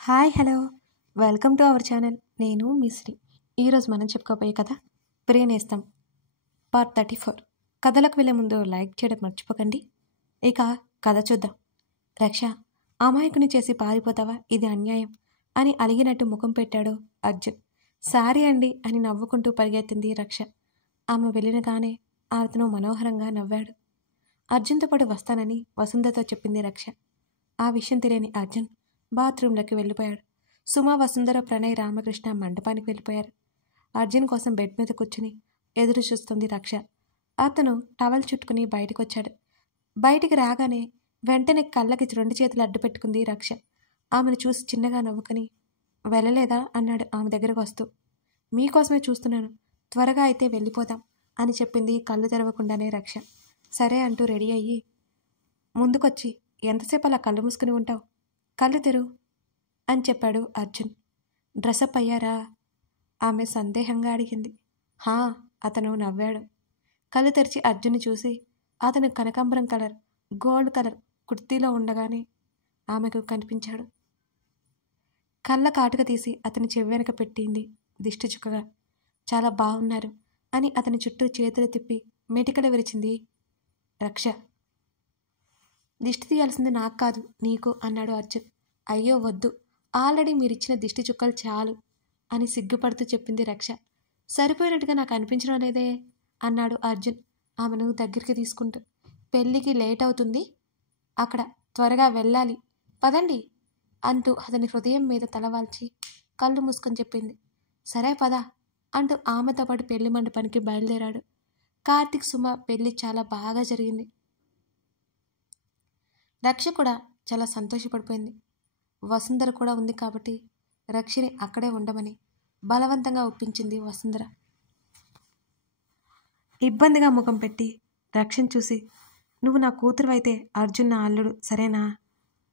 Hi hello welcome to our channel. నేను మిశ్రీ. ఈరోజు మనం చెప్పుకోబోయే కథ ప్రియనేస్తం పార్ట్ 34. కథలకు వెళ్ళే ముందు లైక్ చేయడం మర్చిపోకండి. ఇక కథ చూద్దాం. రక్ష, అమాయకుని చేసి పారిపోతావా, ఇది అన్యాయం అని అలిగినట్టు ముఖం పెట్టాడు అర్జున్. సారీ అండి అని నవ్వుకుంటూ పరిగెత్తింది రక్ష. ఆమె వెళ్ళినగానే అతను మనోహరంగా నవ్వాడు. అర్జున్తో పాటు వస్తానని వసుంధతో చెప్పింది రక్ష. ఆ విషయం తెలియని అర్జున్ బాత్రూంలోకి వెళ్ళిపోయాడు. సుమ, వసుంధర, ప్రణయ్, రామకృష్ణ మండపానికి వెళ్ళిపోయారు. అర్జున్ కోసం బెడ్ మీద కూర్చుని ఎదురు చూస్తుంది రక్ష. అతను టవల్ చుట్టుకుని బయటకు వచ్చాడు. బయటికి రాగానే వెంటనే కళ్ళకి 2 చేతులు అడ్డు పెట్టుకుంది రక్ష. ఆమెను చూసి చిన్నగా నవ్వుకుని, వెళ్ళలేదా అన్నాడు ఆమె దగ్గరకు వస్తూ. మీకోసమే చూస్తున్నాను, త్వరగా అయితే వెళ్ళిపోదాం అని చెప్పింది కళ్ళు తెరవకుండానే రక్ష. సరే అంటూ రెడీ అయ్యి ముందుకొచ్చి, ఎంతసేపు అలా కళ్ళు మూసుకుని ఉంటావు, కళ్ళు తెరు అని చెప్పాడు అర్జున్. డ్రెస్అప్ అయ్యారా ఆమె సందేహంగా అడిగింది. హా, అతను నవ్వాడు. కళ్ళు తెరిచి అర్జున్ని చూసి అతను కనకాంబరం కలర్, గోల్డ్ కలర్ కుర్తీలో ఉండగానే ఆమెకు కనిపించాడు. కళ్ళ కాటుక తీసి అతని చెవి వెనక పెట్టింది దిష్టి చుక్కగా. చాలా బాగున్నారు అని అతని చుట్టూ చేతులు తిప్పి మెటికలు విరిచింది రక్ష. దిష్టి తీయాల్సింది నాకు కాదు, నీకు అన్నాడు అర్జున్. అయ్యో వద్దు, ఆల్రెడీ మీరిచ్చిన దిష్టి చుక్కలు చాలు అని సిగ్గుపడుతూ చెప్పింది రక్ష. సరిపోయినట్టుగా నాకు అనిపించడం లేదే అన్నాడు అర్జున్ ఆమెను దగ్గరికి తీసుకుంటూ. పెళ్ళికి లేట్ అవుతుంది, అక్కడ త్వరగా వెళ్ళాలి, పదండి అంటూ అతని హృదయం మీద తలవాల్చి కళ్ళు మూసుకొని చెప్పింది. సరే పద అంటూ ఆమెతో పాటు పెళ్లి మండపానికి బయలుదేరాడు. కార్తిక్, సుమ పెళ్లి చాలా బాగా జరిగింది. రక్ష కూడా చాలా సంతోషపడిపోయింది. వసుంధర కూడా ఉంది కాబట్టి రక్షని అక్కడే ఉండమని బలవంతంగా ఒప్పించింది వసుంధర. ఇబ్బందిగా ముఖం పెట్టి రక్షని చూసి, నువ్వు నా కూతురు అయితే అర్జున్ నా అల్లుడు, సరేనా?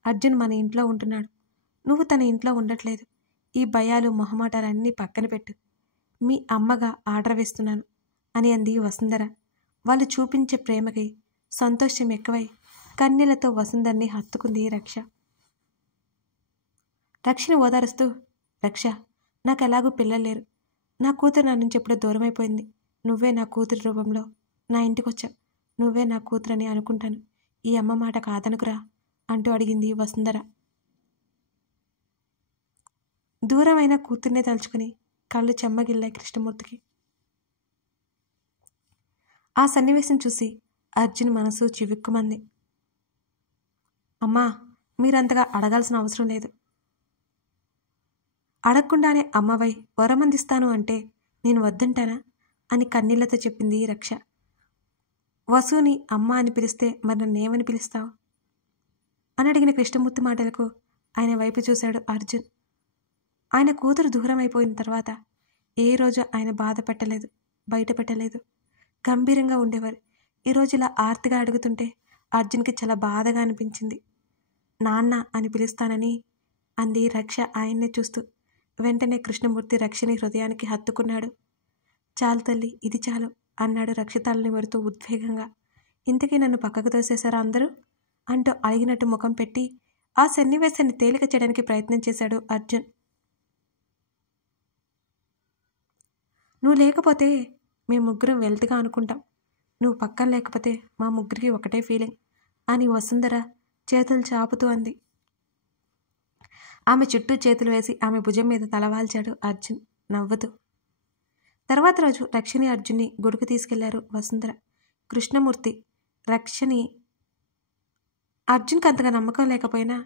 అర్జున్ మన ఇంట్లో ఉంటున్నాడు, నువ్వు తన ఇంట్లో ఉండట్లేదు. ఈ భయాలు మొహమాటాలన్నీ పక్కన పెట్టు, మీ అమ్మగా ఆర్డర్ వేస్తున్నాను అని అంది వసుంధర. వాళ్ళు చూపించే ప్రేమకి సంతోషం ఎక్కువై కన్నీళ్లతో వసుంధర్ని హత్తుకుంది రక్ష. రక్షని ఓదారుస్తూ, రక్ష, నాకు ఎలాగూ పిల్లలు లేరు, నా కూతురు నా నుంచి ఎప్పుడో దూరమైపోయింది. నువ్వే నా కూతురు రూపంలో నా ఇంటికొచ్చావు, నువ్వే నా కూతురని అనుకుంటాను, ఈ అమ్మ మాట కాదనుకురా అంటూ అడిగింది వసుంధర. దూరమైన కూతుర్నే తలుచుకుని కళ్ళు చెమ్మగిల్లాయి కృష్ణమూర్తికి. ఆ సన్నివేశం చూసి అర్జున్ మనసు చివుక్కుమంది. అమ్మా, మీరంతగా అడగాల్సిన అవసరం లేదు. అడగకుండానే అమ్మవై వరమందిస్తాను అంటే నేను వద్దంటానా అని కన్నీళ్లతో చెప్పింది రక్ష. వసుని అమ్మ అని పిలిస్తే మరి నన్నేమని పిలుస్తావు అని అడిగిన కృష్ణమూర్తి మాటలకు ఆయన వైపు చూశాడు అర్జున్. ఆయన కూతురు దూరం అయిపోయిన తర్వాత ఏ రోజు ఆయన బాధ పెట్టలేదు, బయట పెట్టలేదు, గంభీరంగా ఉండేవారు. ఈరోజు ఇలా ఆర్తిగా అడుగుతుంటే అర్జున్కి చాలా బాధగా అనిపించింది. నాన్న అని పిలుస్తానని అంది రక్ష ఆయన్నే చూస్తూ. వెంటనే కృష్ణమూర్తి రక్షని హృదయానికి హత్తుకున్నాడు. చాలు తల్లి, ఇది చాలు అన్నాడు రక్ష తలని నిమురుతూ ఉద్వేగంగా. ఇంతకీ నన్ను పక్కకు తోసేశారా అందరూ అంటూ అడిగినట్టు ముఖం పెట్టి ఆ సన్నివేశాన్ని తేలిక చేయడానికి ప్రయత్నం చేశాడు అర్జున్. నువ్వు లేకపోతే మేము ముగ్గురం వెల్త్గా అనుకుంటాం, నువ్వు పక్కన లేకపోతే మా ముగ్గురికి ఒకటే ఫీలింగ్ అని వసుంధర చేతులు చాపుతూ అంది. ఆమె చుట్టూ చేతులు వేసి ఆమె భుజం మీద తలవాల్చాడు అర్జున్ నవ్వుతూ. తర్వాత రోజు రక్షని, అర్జున్ని గుడికి తీసుకెళ్లారు వసుంధర, కృష్ణమూర్తి. రక్షని అర్జున్కి అంతగా నమ్మకం లేకపోయినా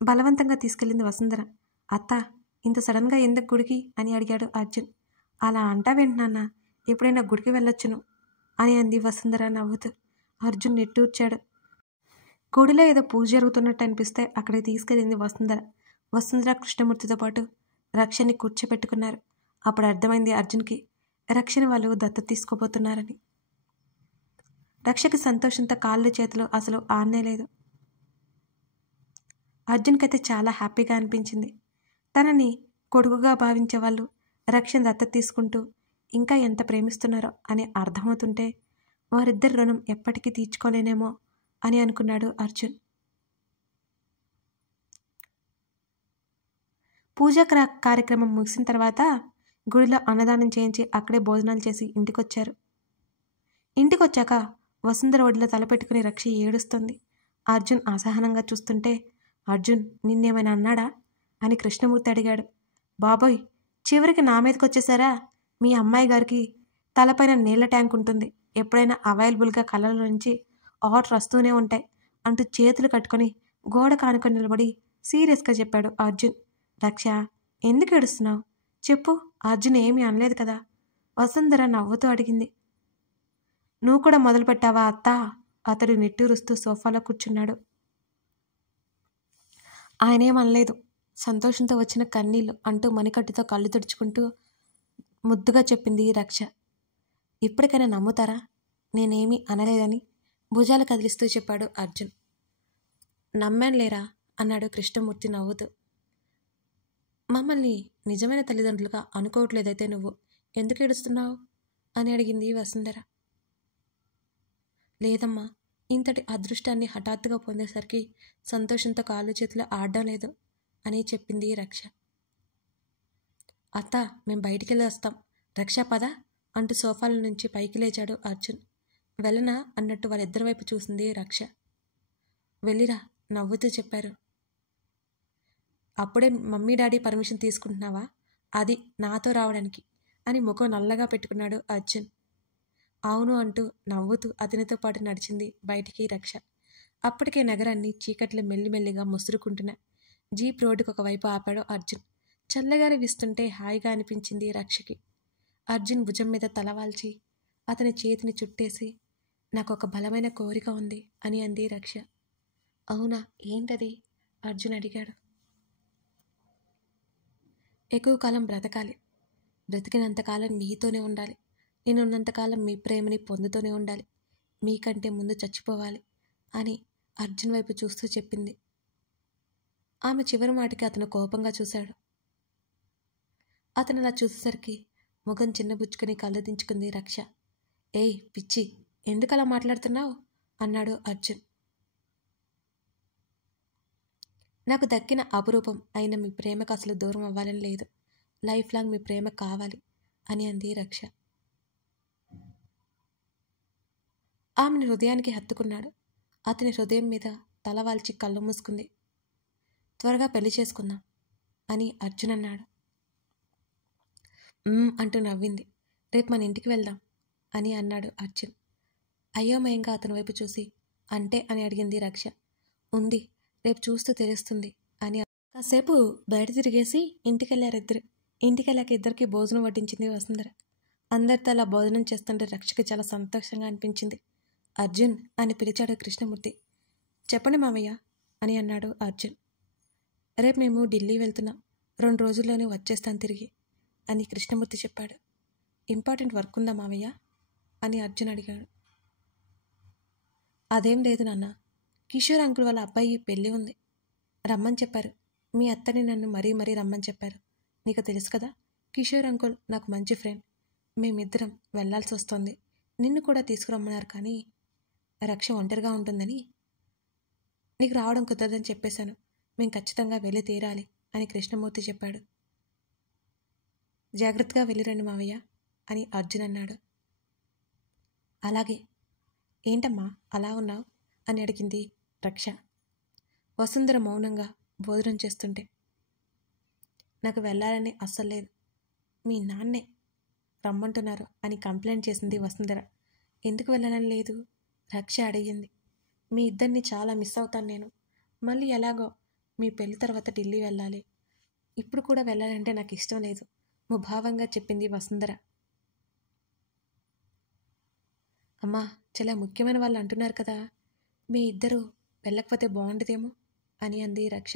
బలవంతంగా తీసుకెళ్ళింది వసుంధర. అత్త, ఇంత సడన్గా ఎందుకు గుడికి అని అడిగాడు అర్జున్. అలా అంటావేంటి నాన్న, ఎప్పుడైనా గుడికి వెళ్ళొచ్చును అని అంది వసుంధర నవ్వుతూ. అర్జున్ నిట్టూర్చాడు. గుడిలో ఏదో పూజ జరుగుతున్నట్టు అనిపిస్తే అక్కడికి తీసుకెళ్ళింది వసుంధర. వసుంధర కృష్ణమూర్తితో పాటు రక్షని కూర్చోపెట్టుకున్నారు. అప్పుడు అర్థమైంది అర్జున్కి రక్షని వాళ్ళు దత్తత తీసుకోబోతున్నారని. రక్షకి సంతోషంతో కాళ్ళు చేతులు అసలు ఆడనేలేదు. అర్జున్కైతే చాలా హ్యాపీగా అనిపించింది. తనని కొడుకుగా భావించే వాళ్ళు రక్షని దత్తత తీసుకుంటూ ఇంకా ఎంత ప్రేమిస్తున్నారో అని అర్థమవుతుంటే వారిద్దరి రుణం ఎప్పటికీ తీర్చుకోలేనేమో అని అనుకున్నాడు అర్జున్. కార్యక్రమం ముగిసిన తర్వాత గుడిలో అన్నదానం చేయించి అక్కడే భోజనాలు చేసి ఇంటికొచ్చారు. ఇంటికొచ్చాక వసుంధర ఒడిలో తలపెట్టుకుని రక్ష ఏడుస్తుంది. అర్జున్ అసహనంగా చూస్తుంటే, అర్జున్ నిన్నేమైనా అన్నాడా అని కృష్ణమూర్తి అడిగాడు. బాబోయ్, చివరికి నా మీదకొచ్చేసారా? మీ అమ్మాయి గారికి తలపైన నీళ్ల ట్యాంక్ ఉంటుంది, ఎప్పుడైనా అవైలబుల్గా కళ్ళలో నుంచి ఆర్డర్ వస్తూనే ఉంటాయి అంటూ చేతులు కట్టుకొని గోడ కానుకొని నిలబడి సీరియస్గా చెప్పాడు అర్జున్. రక్ష, ఎందుకు ఏడుస్తున్నావు చెప్పు, అర్జున్ ఏమీ అనలేదు కదా? వసుంధర నవ్వుతూ అడిగింది. నువ్వు కూడా మొదలుపెట్టావా అత్తా? అతడు నిట్టూరుస్తూ సోఫాలో కూర్చున్నాడు. ఆయనేమనలేదు, సంతోషంతో వచ్చిన కన్నీళ్ళు అంటూ మణికట్టుతో కళ్ళు తుడుచుకుంటూ ముద్దుగా చెప్పింది రక్ష. ఇప్పటికైనా నమ్ముతారా నేనేమీ అనలేదని? భుజాలు కదిలిస్తూ చెప్పాడు అర్జున్. నమ్మానులేరా అన్నాడు కృష్ణమూర్తి నవ్వుతూ. మమ్మల్ని నిజమైన తల్లిదండ్రులుగా అనుకోవట్లేదైతే నువ్వు ఎందుకు ఏడుస్తున్నావు అని అడిగింది వసుంధర. లేదమ్మా, ఇంతటి అదృష్టాన్ని హఠాత్తుగా పొందేసరికి సంతోషంతో కాళ్ళు చేతులు ఆడడం లేదు అని చెప్పింది రక్ష. అత్త, మేం బయటికెళ్ళి వస్తాం, రక్ష పద అంటూ సోఫాల నుంచి పైకి లేచాడు అర్జున్. వెళ్ళనా అన్నట్టు వాళ్ళిద్దరి వైపు చూసింది రక్ష. వెళ్ళిరా నవ్వుతూ చెప్పారు. అప్పుడే మమ్మీ డాడీ పర్మిషన్ తీసుకుంటున్నావా? అది నాతో రావడానికి అని ముఖం నల్లగా పెట్టుకున్నాడు అర్జున్. అవును అంటూ నవ్వుతూ అతనితో పాటు నడిచింది బయటికి రక్ష. అప్పటికే నగరాన్ని చీకట్లు మెల్లిమెల్లిగా ముసురుకుంటున్న జీప్ రోడ్డుకు ఒకవైపు ఆపాడు అర్జున్. చల్లగాలి వీస్తుంటే హాయిగా అనిపించింది రక్షకి. అర్జున్ భుజం మీద తలవాల్చి అతని చేతిని చుట్టేసి, నాకొక బలమైన కోరిక ఉంది అని అంది రక్ష. అవునా, ఏంటది అర్జున్ అడిగాడు. ఎక్కువ కాలం బ్రతకాలి, బ్రతికినంతకాలం మీతోనే ఉండాలి, నేనున్నంతకాలం మీ ప్రేమని పొందుతూనే ఉండాలి, మీకంటే ముందు చచ్చిపోవాలి అని అర్జున్ వైపు చూస్తూ చెప్పింది. ఆమె చివరి మాటకి అతను కోపంగా చూశాడు. అతను అలా చూసేసరికి ముఖం చిన్నబుచ్చుకుని కళ్ళు దించుకుంది రక్ష. ఏయ్ పిచ్చి, ఎందుకలా మాట్లాడుతున్నావు అన్నాడు అర్జున్. నాకు దక్కిన అపురూపం అయిన మీ ప్రేమకు అసలు దూరం అవ్వాలని లేదు, లైఫ్ లాంగ్ మీ ప్రేమ కావాలి అని అంది రక్ష. ఆమెను హృదయానికి హత్తుకున్నాడు. అతని హృదయం మీద తలవాల్చి కళ్ళు మూసుకుంది. త్వరగా పెళ్లి చేసుకుందాం అని అర్జున్ అన్నాడు. అంటూ నవ్వింది. రేపు మన ఇంటికి వెళ్దాం అని అన్నాడు అర్జున్. అయోమయంగా అతని వైపు చూసి, అంటే అని అడిగింది రక్ష. ఉంది, రేపు చూస్తూ తెలుస్తుంది అని. కాసేపు బయట తిరిగేసి ఇంటికెళ్ళారిద్దరు. ఇంటికెళ్ళాక ఇద్దరికి భోజనం వడ్డించింది వసుంధర. అందరితో అలా భోజనం చేస్తుంటే రక్షకి చాలా సంతోషంగా అనిపించింది. అర్జున్ అని పిలిచాడు కృష్ణమూర్తి. చెప్పండి మామయ్య అని అన్నాడు అర్జున్. రేపు మేము ఢిల్లీ వెళ్తున్నాం, 2 రోజుల్లోనే వచ్చేస్తాను తిరిగి అని కృష్ణమూర్తి చెప్పాడు. ఇంపార్టెంట్ వర్క్ ఉందా మామయ్య అని అర్జున్ అడిగాడు. అదేం లేదు నాన్న, కిషోర్ అంకుల్ వాళ్ళ అబ్బాయి పెళ్ళి ఉంది, రమ్మని చెప్పారు. మీ అత్తని నన్ను మరీ రమ్మని చెప్పారు. నీకు తెలుసు కదా, కిషోర్ అంకుల్ నాకు మంచి ఫ్రెండ్, మేమిద్దరం వెళ్లాల్సి వస్తుంది. నిన్ను కూడా తీసుకురమ్మన్నారు, కానీ రక్ష ఒంటరిగా ఉంటుందని నీకు రావడం కుదరదని చెప్పేశాను. మేము ఖచ్చితంగా వెళ్ళి తీరాలి అని కృష్ణమూర్తి చెప్పాడు. జాగ్రత్తగా వెళ్ళిరండి మావయ్య అని అర్జున్ అన్నాడు. అలాగే. ఏంటమ్మా అలా ఉన్నావు అని అడిగింది రక్ష. వసుంధర మౌనంగా భోజనం చేస్తుంటే, నాకు వెళ్ళాలని అస్సలు లేదు, మీ నాన్నే రమ్మంటున్నారు అని కంప్లైంట్ చేసింది వసుంధర. ఎందుకు వెళ్ళాలని లేదు రక్ష అడిగింది. మీ ఇద్దరిని చాలా మిస్ అవుతాను నేను, మళ్ళీ ఎలాగో మీ పెళ్లి తర్వాత ఢిల్లీ వెళ్ళాలి, ఇప్పుడు కూడా వెళ్ళాలంటే నాకు ఇష్టం లేదు ముభావంగా చెప్పింది వసుంధర. అమ్మా, చాలా ముఖ్యమైన వాళ్ళు అంటున్నారు కదా, మీ ఇద్దరు వెళ్ళకపోతే బాగుండదేమో అని అంది రక్ష.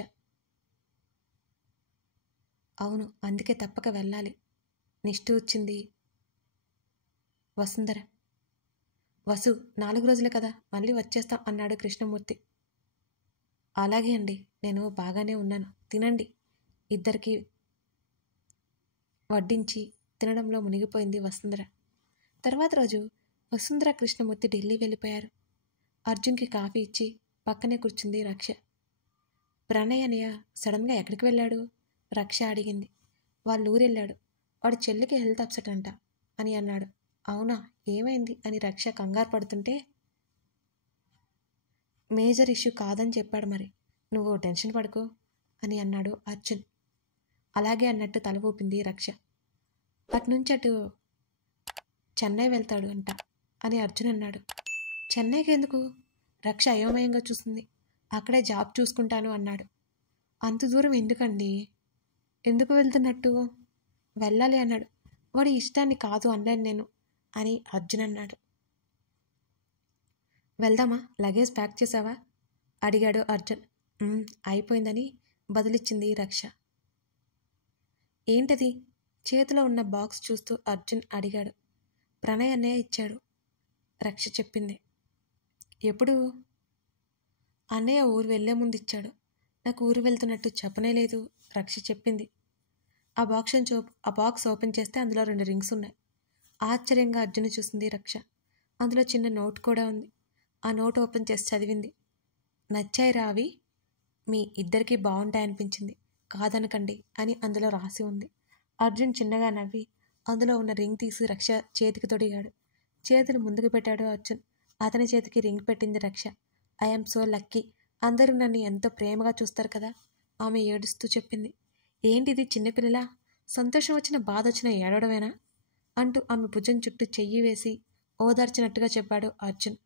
అవును, అందుకే తప్పక వెళ్ళాలి నిష్ఠూర్చింది వసుంధర. వసు, 4 రోజులే కదా, మళ్ళీ వచ్చేస్తాం అన్నాడు కృష్ణమూర్తి. అలాగే అండి, నేను బాగానే ఉన్నాను, తినండి. ఇద్దరికి వడ్డించి తినడంలో మునిగిపోయింది వసుంధర. తర్వాత రోజు వసుంధర కృష్ణమూర్తి ఢిల్లీ వెళ్ళిపోయారు. అర్జున్కి కాఫీ ఇచ్చి పక్కనే కూర్చుంది రక్ష. ప్రణయ్ అన్నయ్య సడన్గా ఎక్కడికి వెళ్ళాడు రక్ష అడిగింది. వాళ్ళ ఊరెళ్ళాడు. వాడి చెల్లికి హెల్త్ అప్సెట్ అంట అని అన్నాడు. అవునా, ఏమైంది అని రక్ష కంగారు పడుతుంటే, మేజర్ ఇష్యూ కాదని చెప్పాడు. మరి నువ్వు టెన్షన్ పడుకో అని అన్నాడు అర్జున్. అలాగే అన్నట్టు తల ఊపింది రక్ష. అటునుంచి అటు చెన్నై వెళ్తాడు అంట అని అర్జున్ అన్నాడు. చెన్నైకి ఎందుకు? రక్ష అయోమయంగా చూసింది. అక్కడే జాబ్ చూసుకుంటాను అన్నాడు. అంత దూరం ఎందుకండి? ఎందుకు వెళ్తున్నట్టు? వెళ్ళాలి అన్నాడు. వాడి ఇష్టాన్ని కాదు అనలేను నేను అని అర్జున్ అన్నాడు. వెళ్దామా? లగేజ్ ప్యాక్ చేసావా అడిగాడు అర్జున్. అయిపోయిందని బదులిచ్చింది రక్ష. ఏంటది? చేతిలో ఉన్న బాక్స్ చూస్తూ అర్జున్ అడిగాడు. ప్రణయ్ అన్నయ్య ఇచ్చాడు, రక్ష చెప్పింది. ఎప్పుడు? అన్నయ్య ఊరు వెళ్లే ముందు ఇచ్చాడు. నాకు ఊరు వెళ్తున్నట్టు చెప్పనే లేదు, రక్ష చెప్పింది. ఆ బాక్స్ ఓపెన్ చేస్తే అందులో 2 రింగ్స్ ఉన్నాయి. ఆశ్చర్యంగా అర్జున్ చూసింది రక్ష. అందులో చిన్న నోట్ కూడా ఉంది. ఆ నోట్ ఓపెన్ చేసి చదివింది. నచ్చాయిరా అవి? మీ ఇద్దరికీ బాగుంటాయనిపించింది, కాదనకండి అని అందులో రాసి ఉంది. అర్జున్ చిన్నగా నవ్వి అందులో ఉన్న రింగ్ తీసి రక్ష చేతికి తొడిగాడు. చేతులు ముందుకు పెట్టాడు అర్జున్. అతని చేతికి రింగ్ పెట్టింది రక్ష. I'm so lucky. అందరూ నన్ను ఎంతో ప్రేమగా చూస్తారు కదా, ఆమె ఏడుస్తూ చెప్పింది. ఏంటిది చిన్నపిల్లలా? సంతోషం వచ్చినా బాధ వచ్చినా ఏడవడమేనా అంటూ ఆమె భుజం చుట్టూ చెయ్యి వేసి ఓదార్చినట్టుగా చెప్పాడు అర్జున్.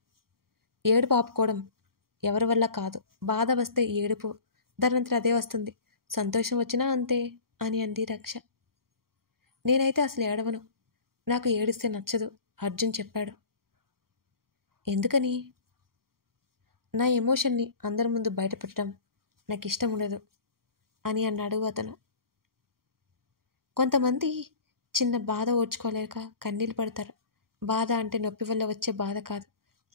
ఏడుపు ఆపుకోవడం ఎవరి వల్ల కాదు. బాధ వస్తే ఏడుపు దానంతట అదే వస్తుంది. సంతోషం వచ్చినా అంతే అని అంది రక్ష. నేనైతే అసలు ఏడవను, నాకు ఏడిస్తే నచ్చదు, అర్జున్ చెప్పాడు. ఎందుకని? నా ఎమోషన్ని అందరి ముందు బయటపెట్టడం నాకు ఇష్టం ఉండదు అని అన్నాడు అతను. కొంతమంది చిన్న బాధ ఓర్చుకోలేక కన్నీళ్ళు పడతారు. బాధ అంటే నొప్పి వల్ల వచ్చే బాధ కాదు,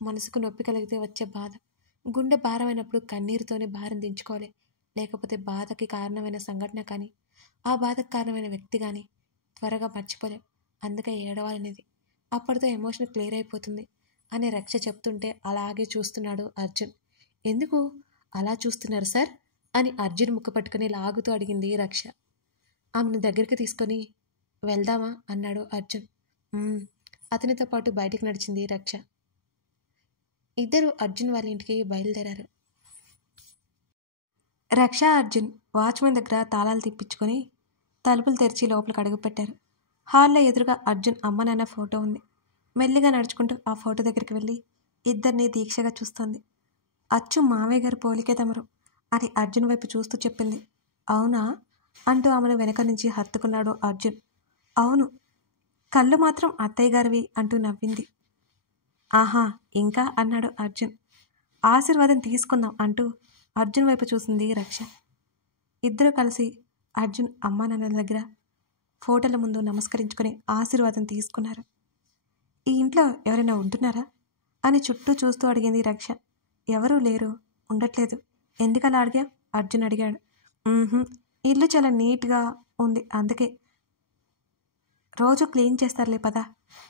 మనసుకు నొప్పి కలిగితే వచ్చే బాధ. గుండె భారమైనప్పుడు కన్నీరుతోనే భారం దించుకోవాలి. లేకపోతే బాధకి కారణమైన సంఘటన కానీ ఆ బాధకు కారణమైన వ్యక్తి కానీ త్వరగా మర్చిపోలేం. అందుకే ఏడవాలనేది. అప్పటితో ఎమోషన్ క్లియర్ అయిపోతుంది అని రక్ష చెప్తుంటే అలాగే చూస్తున్నాడు అర్జున్. ఎందుకు అలా చూస్తున్నారు సార్ అని అర్జున్ ముక్క పట్టుకుని లాగుతూ అడిగింది రక్ష. ఆమెను దగ్గరికి తీసుకొని వెళ్దామా అన్నాడు అర్జున్. అతనితో పాటు బయటికి నడిచింది రక్ష. ఇద్దరు అర్జున్ వాళ్ళ ఇంటికి బయలుదేరారు. రక్ష అర్జున్ వాచ్మెన్ దగ్గర తాళాలు తిప్పించుకొని తలుపులు తెరిచి లోపలికి అడుగుపెట్టారు. హాల్లో ఎదురుగా అర్జున్ అమ్మ నాన్న ఫోటో ఉంది. మెల్లిగా నడుచుకుంటూ ఆ ఫోటో దగ్గరికి వెళ్ళి ఇద్దరిని దీక్షగా చూస్తోంది. అచ్చు మావయ్య గారు పోలికే తమరు అని అర్జున్ వైపు చూస్తూ చెప్పింది. అవునా అంటూ ఆమెను వెనక నుంచి హత్తుకున్నాడు అర్జున్. అవును, కళ్ళు మాత్రం అత్తయ్య గారివి అంటూ నవ్వింది. ఆహా ఇంకా అన్నాడు అర్జున్. ఆశీర్వాదం తీసుకుందాం అంటూ అర్జున్ వైపు చూసింది రక్ష. ఇద్దరు కలిసి అర్జున్ అమ్మా నాన్నల దగ్గర ఫోటోల ముందు నమస్కరించుకొని ఆశీర్వాదం తీసుకున్నారు. ఈ ఇంట్లో ఎవరైనా ఉంటున్నారా అని చుట్టూ చూస్తూ అడిగింది రక్ష. ఎవరూ లేరు, ఉండట్లేదు. ఎందుకలా అడిగా అర్జున్ అడిగాడు. ఇల్లు చాలా నీట్గా ఉంది, అందుకే. రోజు క్లీన్ చేస్తారులే పదా.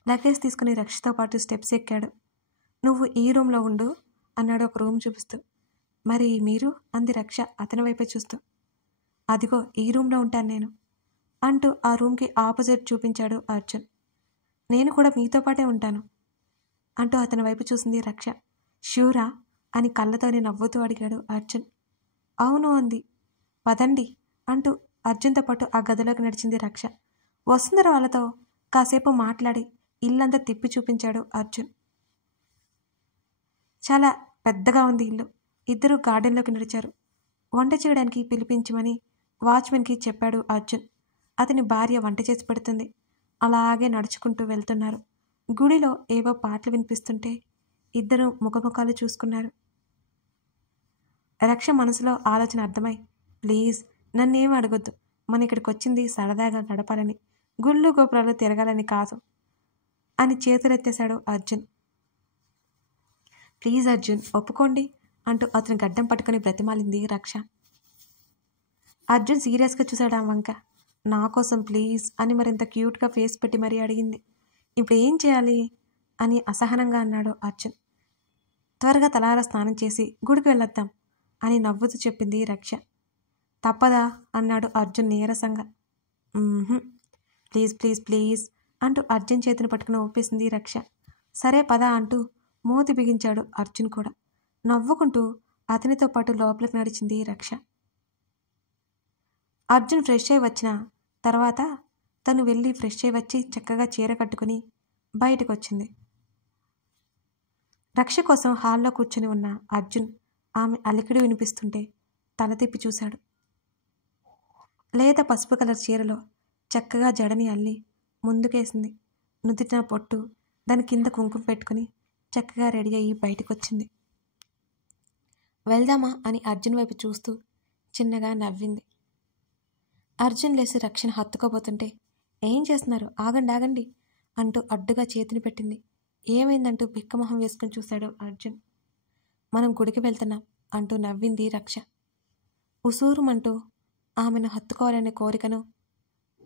లగేజ్ తీసుకుని రక్షతో పాటు స్టెప్స్ ఎక్కాడు. నువ్వు ఈ రూమ్లో ఉండు అన్నాడు ఒక రూమ్ చూపిస్తూ. మరి మీరు అంది రక్ష అతని వైపే చూస్తూ. అదిగో ఈ రూమ్లో ఉంటాను నేను అంటూ ఆ రూమ్కి ఆపోజిట్ చూపించాడు అర్జున్. నేను కూడా మీతో పాటే ఉంటాను అంటూ అతని వైపు చూసింది రక్ష. ష్యూరా అని కళ్ళతోని నవ్వుతూ అడిగాడు అర్జున్. అవును అంది. పదండి అంటూ అర్జున్తో పాటు ఆ గదిలోకి నడిచింది రక్ష. వసుంధర వాళ్ళతో కాసేపు మాట్లాడి ఇల్లంతా తిప్పి చూపించాడు అర్జున్. చాలా పెద్దగా ఉంది ఇల్లు. ఇద్దరు గార్డెన్లోకి నడిచారు. వంట చేయడానికి పిలిపించమని వాచ్మెన్కి చెప్పాడు అర్జున్. అతని భార్య వంట చేసి పెడుతుంది. అలాగే నడుచుకుంటూ వెళ్తున్నారు. గుడిలో ఏవో పాటలు వినిపిస్తుంటే ఇద్దరు ముఖముఖాలు చూసుకున్నారు. రక్ష మనసులో ఆలోచన అర్థమై, ప్లీజ్ నన్నేం అడగొద్దు, మన ఇక్కడికి వచ్చింది సరదాగా గడపాలని, గుళ్ళు గోపురాలు తిరగాలని కాదు అని చేతులెత్తేశాడు అర్జున్. ప్లీజ్ అర్జున్ ఒప్పుకోండి అంటూ అతని గడ్డం పట్టుకుని బ్రతిమాలింది రక్ష. అర్జున్ సీరియస్గా చూశాడు ఆ వంక. నా కోసం ప్లీజ్ అని మరింత క్యూట్గా ఫేస్ పెట్టి మరీ అడిగింది. ఇప్పుడు ఏం చేయాలి అని అసహనంగా అన్నాడు అర్జున్. త్వరగా తలారా స్నానం చేసి గుడికి వెళ్ళొద్దాం అని నవ్వుతూ చెప్పింది రక్ష. తప్పదా అన్నాడు అర్జున్ నీరసంగా. ప్లీజ్ ప్లీజ్ ప్లీజ్ అంటూ అర్జున్ చేతిని పట్టుకుని ఒప్పేసింది రక్ష. సరే పద అంటూ మూతి బిగించాడు అర్జున్ కూడా. నవ్వుకుంటూ అతనితో పాటు లోపలికి నడిచింది రక్ష. అర్జున్ ఫ్రెష్ అయి వచ్చిన తర్వాత తను వెళ్ళి ఫ్రెష్ అయి వచ్చి చక్కగా చీర కట్టుకుని బయటకు వచ్చింది. రక్ష కోసం హాల్లో కూర్చొని ఉన్న అర్జున్ ఆమె అలికిడి వినిపిస్తుంటే తల తిప్పి చూశాడు. లేత పసుపు కలర్ చీరలో చక్కగా జడని అల్లి ముందుకేసింది. నుదిటిన పొట్టు, దాని కింద కుంకుమ పెట్టుకుని చక్కగా రెడీ అయ్యి బయటకు వచ్చింది. వెళ్దామా అని అర్జున్ వైపు చూస్తూ చిన్నగా నవ్వింది. అర్జున్ లేసి రక్షను హత్తుకోబోతుంటే, ఏం చేస్తున్నారు, ఆగండి ఆగండి అంటూ అడ్డుగా చేతిని పెట్టింది. ఏమైందంటూ బిక్కమొహం వేసుకుని చూశాడు అర్జున్. మనం గుడికి వెళ్తున్నాం అంటూ నవ్వింది రక్ష. ఉసూరుమంటూ ఆమెను హత్తుకోవాలనే కోరికను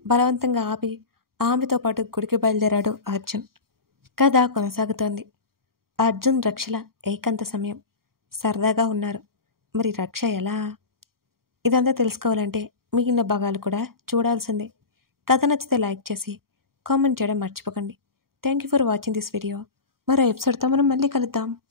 బలవంతంగా ఆపి ఆమెతో పాటు గుడికి బయలుదేరాడు అర్జున్. కథ కొనసాగుతోంది. అర్జున్ రక్షల ఏకాంత సమయం. సరదాగా ఉన్నారు. మరి రక్ష ఎలా? ఇదంతా తెలుసుకోవాలంటే మిగిలిన భాగాలు కూడా చూడాల్సిందే. కథ నచ్చితే లైక్ చేసి కామెంట్ చేయడం మర్చిపోకండి. Thank you for watching this video. మరో ఎపిసోడ్తో మనం మళ్ళీ కలుద్దాం.